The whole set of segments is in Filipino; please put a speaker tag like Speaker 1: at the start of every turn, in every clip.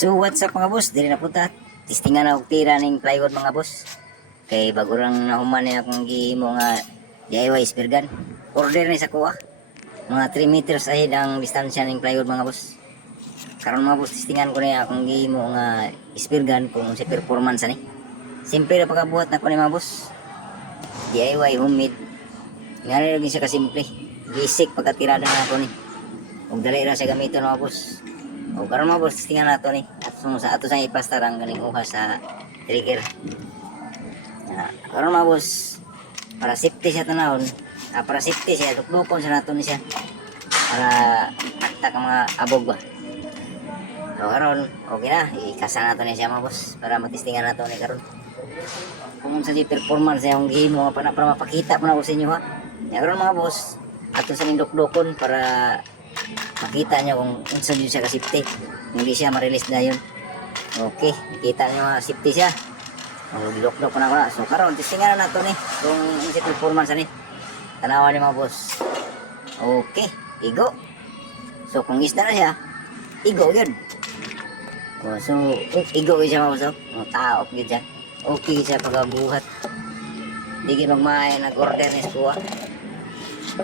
Speaker 1: So what's up mga boss? Dili na punta. Tistingan na og tira ning plywood mga boss. Kay bago lang nahuman ni akong gihimo nga DIY spear. Order ni sa kuha. Mga 3 meters ahead ang distansya ning plywood mga boss. Karon mga boss tistingan ko ni akong gihimo nga spear kung sa performance ani. Simple na pagkabuhat na ko ni mga boss. DIY homemade. Nga rin siya kasimple. Gisik pagkatirada na ako ni. Huwag dali ra siya gamiton mga boss. O karon mga boss, tingnan nato ni. At so, sa ato sa ipastar ang galing uha sa trigger. Ah, karon mga boss, para safety siya tanawon. Ah, para safety siya, dukdukon sa nato ni siya. Para akta ka mga abog ba. So karon, okay na, ikasa nato ni siya mga boss para matistingan nato ni karon. Kung sa di performance sa yung game mo para, para mapakita mo na ko sa inyo ha. Ya karon mga boss, ato sa nindukdukon para makita niyo kung unsa yun siya ka-safety. Hindi siya ma-release na yun. Okay, kita niyo nga safety siya. Oh, gilok-lok na ko na. So karon testingan na nato ni kung unsa performance ni. Tanawan ni mga boss. Okay, igo. So kung isda na siya, igo yun. Oh, so uh, igo yun siya mga boss. Oh, tao yun siya. Okay siya pagabuhat. Di gyud magmay nag-order ni kuha.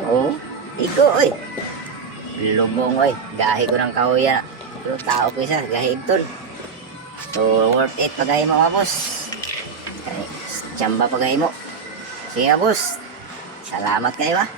Speaker 1: Oh, igo oy. Lubong oy, gahi ko ng kahoy yan. Pero tao ko isa, gahi tol. So, worth it pagay mo mga boss. Tsamba pagay mo. Sige boss. Salamat kayo ah.